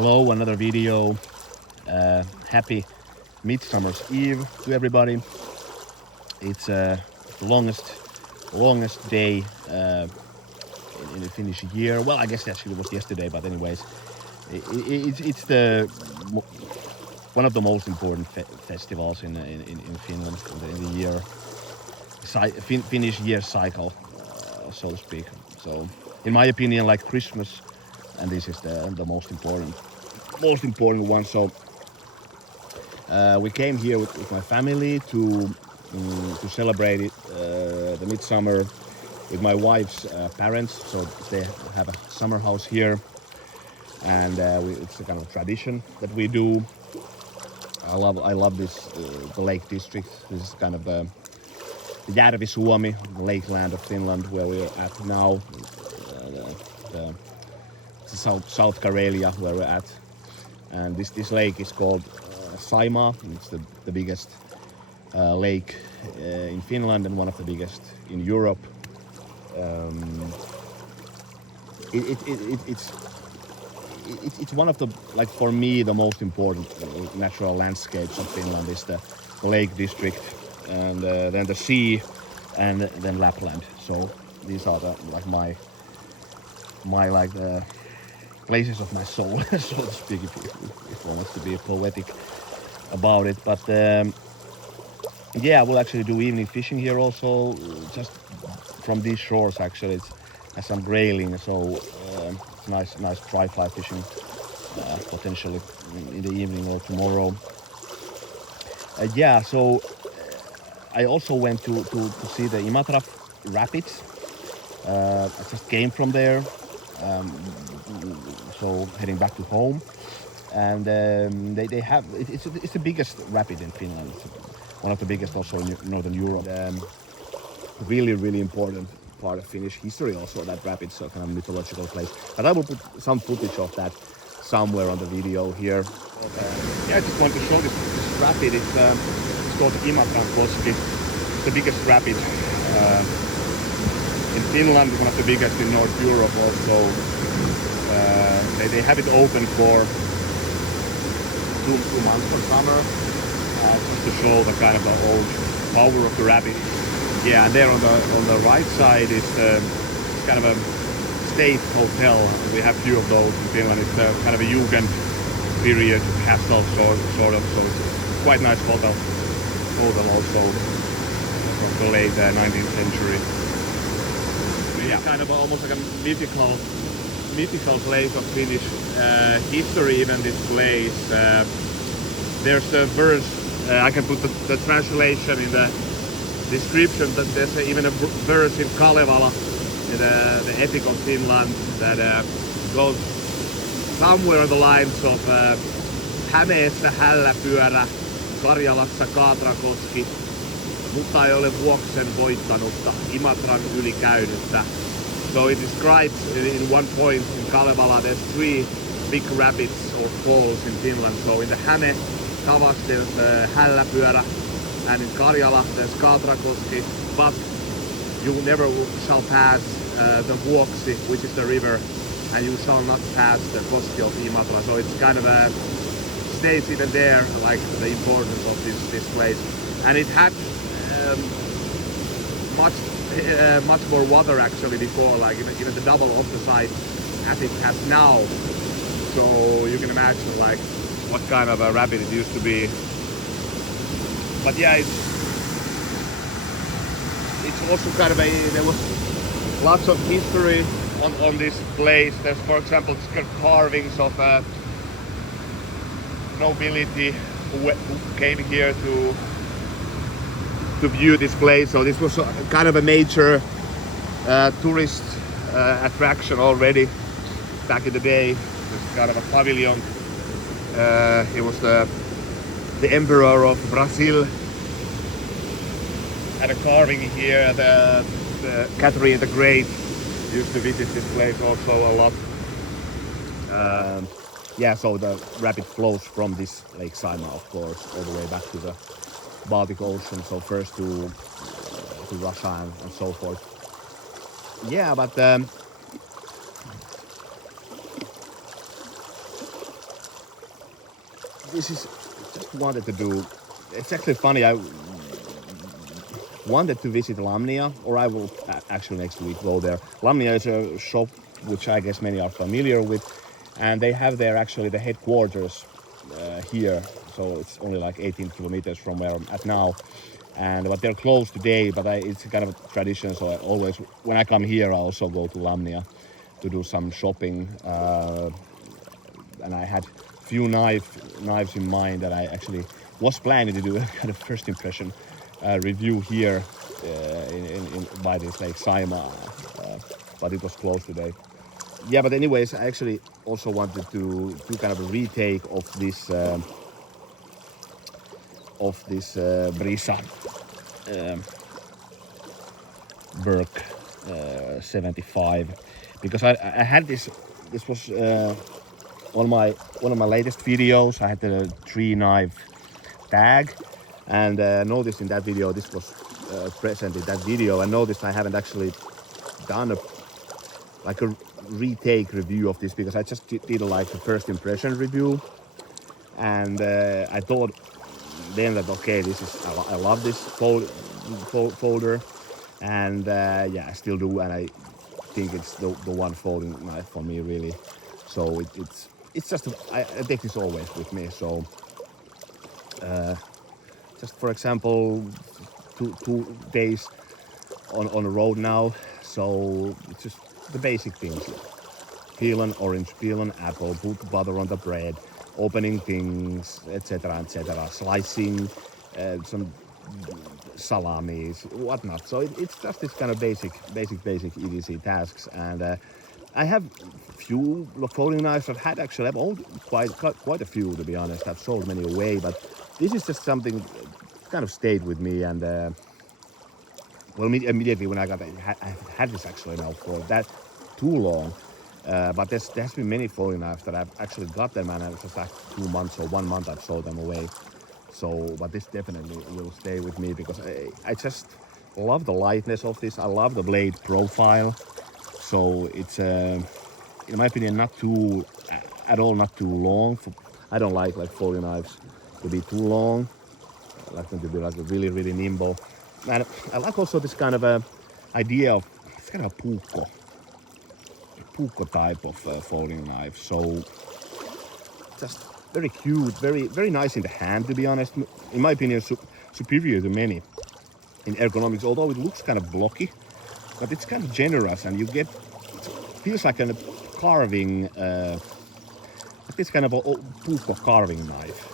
Hello, another video. Happy Midsummer's Eve to everybody. It's the longest day in the Finnish year. Well, I guess actually it was yesterday, but anyways, it's one of the most important festivals in Finland in the year, Finnish year cycle, so to speak. So, in my opinion, like Christmas, and this is the most important one. So we came here with my family to celebrate it, the midsummer with my wife's parents. So they have a summer house here, and it's a kind of tradition that we do. I love this the Lake District. This is kind of the Järvi-Suomi, the lakeland of Finland, where we're at now. South Karelia, where we're at, and this lake is called Saimaa. It's the biggest lake in Finland and one of the biggest in Europe. It's one of the, like, for me, the most important natural landscapes of Finland is the Lake District, and then the sea, and then Lapland. So these are my places of my soul, so to speak, if one wants to be poetic about it. But yeah, we'll actually do evening fishing here also, just from these shores. Actually, it has some grayling, so it's nice dry fly fishing potentially in the evening or tomorrow. Yeah, so I also went to see the Imatra Rapids. I just came from there. So heading back to home, and they have it's the biggest rapid in Finland. It's one of the biggest also in Northern Europe. Really important part of Finnish history also, that rapid, so kind of mythological place. But I will put some footage of that somewhere on the video here. Yeah, I just want to show this rapid. It's called Imatrankoski. It's the biggest rapid in Finland, one of the biggest in North Europe also. They have it open for 2 months for summer, just to show the kind of the old power of the rapid. Yeah, and there on the right side is kind of a state hotel. We have few of those in Finland. It's kind of a Jugend period castle sort of. So it's quite nice hotel also from the late 19th century. Yeah, kind of almost like a mythical place of Finnish history, even this place. There's a verse, I can put the translation in the description, that there's even a verse in Kalevala, the epic of Finland, that goes somewhere on the lines of Hämeessä hälläpyörä, Karjalassa Kaatrakoski, mutta ei ole Vuoksen voittanutta, Imatran yli käynyttä. So it describes in one point in Kalevala there's 3 big rapids or falls in Finland. So in the Häme, Kavas, there's Hälläpyörä, and in Karjala there's Kaatrakoski, but you never shall pass the Vuoksi, which is the river, and you shall not pass the Koski of Imatra. So it's kind of states even there like the importance of this place, and it had much more water actually before, like even the double of the size as it has now. So you can imagine like what kind of a rapid it used to be. But yeah, it's also kind of there was lots of history on this place. There's, for example, carvings of nobility who came here to view this place. So this was kind of a major tourist attraction already back in the day. It's kind of a pavilion. He was the emperor of Brazil. Had a carving here. The Catherine the Great used to visit this place also a lot. Yeah, so the rapid flows from this Lake Saimaa, of course, all the way back to the Baltic Ocean. So first to Russia and so forth. Yeah, but this is just wanted to do. It's actually funny. I wanted to visit Lamnia, or I will actually next week go there. Lamnia is a shop which I guess many are familiar with, and they have there actually the headquarters here. So it's only like 18 kilometers from where I'm at now. But they're closed today, but it's kind of a tradition, so I always, when I come here, I also go to Lamnia to do some shopping. And I had few knives in mind that I actually was planning to do a kind of first impression review here by this Lake Saima, but it was closed today. Yeah, but anyways, I actually also wanted to do kind of a retake of this Brisa Birk 75, because I had this was one of my latest videos. I had the 3-knife tag, and noticed in that video, this was present in that video, and noticed I haven't actually done a retake review of this, because I just did like a first impression review, and I thought then that okay, this is I love this folder, and yeah, I still do, and I think it's the one folding knife for me really. So it's just I take this always with me. So just for example, two days on the road now, so it's just the basic things: peel an orange, peel an apple, put butter on the bread, opening things, etc., slicing some salamis, whatnot. So it's just this kind of basic EDC tasks. And I have few folding knives. I've owned quite a few, to be honest. I've sold many away, but this is just something kind of stayed with me. And well, immediately when I got it, I've had this actually now for that too long. But there's been many folding knives that I've actually got them, and it's just like 2 months or 1 month I've sold them away. So, but this definitely will stay with me, because I just love the lightness of this. I love the blade profile. So it's in my opinion not too long. I don't like folding knives to be too long. I like them to be like really nimble. And I like also this kind of idea of, it's kind of a puukko type of folding knife. So just very cute, very nice in the hand, to be honest. In my opinion, superior to many in ergonomics, although it looks kind of blocky, but it's kind of generous, and it feels like a carving, this kind of a puukko carving knife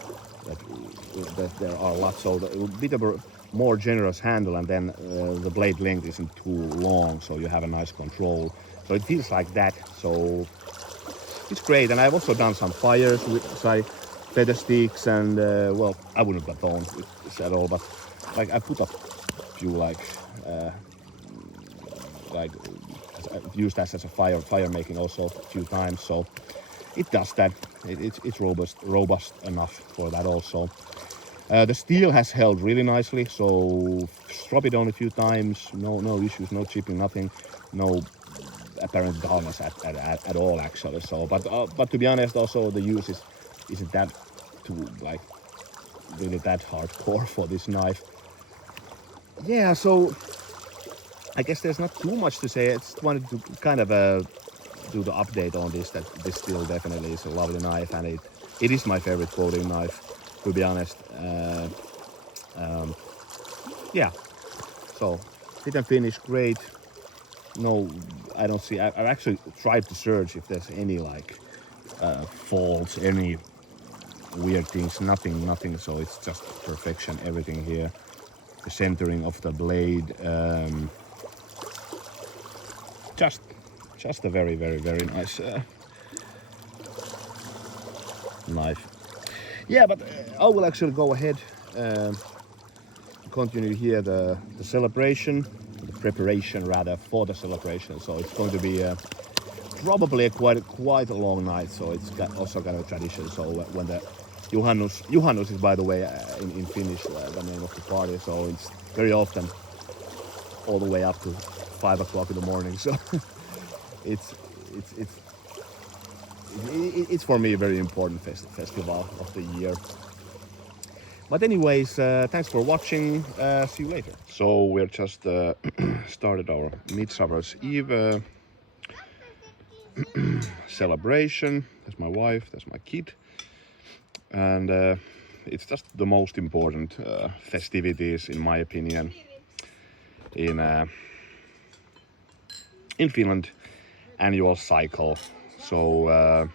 that there are lots. So a bit of a more generous handle, and then the blade length isn't too long, so you have a nice control. So it feels like that. So it's great. And I've also done some fires with feather sticks, and well, I wouldn't baton with this at all, but like I put up a few like used that as a fire making also a few times. So it does that. It's robust enough for that also. The steel has held really nicely, so strop it on a few times, no issues, no chipping, nothing, no apparent dullness at all actually. So, but to be honest, also the use isn't that too like really that hardcore for this knife. Yeah, so I guess there's not too much to say. I just wanted to kind of do the update on this, that this still definitely is a lovely knife, and it is my favorite folding knife, to be honest. Yeah, so fit and finish great. No, I don't see. I've actually tried to search if there's any like faults, any weird things. Nothing. So it's just perfection. Everything here. The centering of the blade. Just a very nice knife. Yeah, but I will actually go ahead continue here the celebration, the preparation rather for the celebration. So it's going to be probably quite a long night. So it's also kind of a tradition. So when the Juhannus is, by the way, in Finnish the name of the party. So it's very often all the way up to 5 o'clock in the morning. So it's it's for me a very important festival of the year. But anyways, thanks for watching. See you later. So we're just started our Midsummer's Eve celebration. There's my wife, there's my kid, and it's just the most important festivities, in my opinion, in Finland annual cycle. So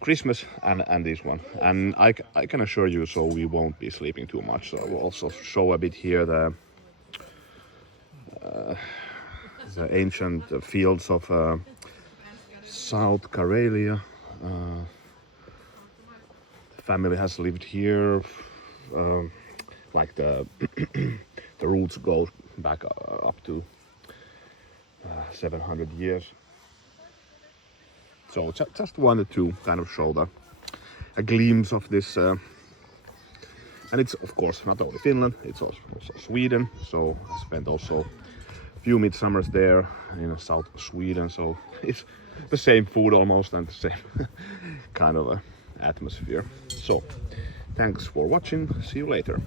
Christmas and this one, and I can assure you, so we won't be sleeping too much. So I will also show a bit here the ancient fields of South Karelia. The family has lived here, like the the roots go back up to 700 years. So just wanted to kind of show a glimpse of this, and it's of course not only Finland, it's also Sweden. So I spent also a few midsummers there in South Sweden. So it's the same food almost and the same kind of atmosphere. So thanks for watching. See you later.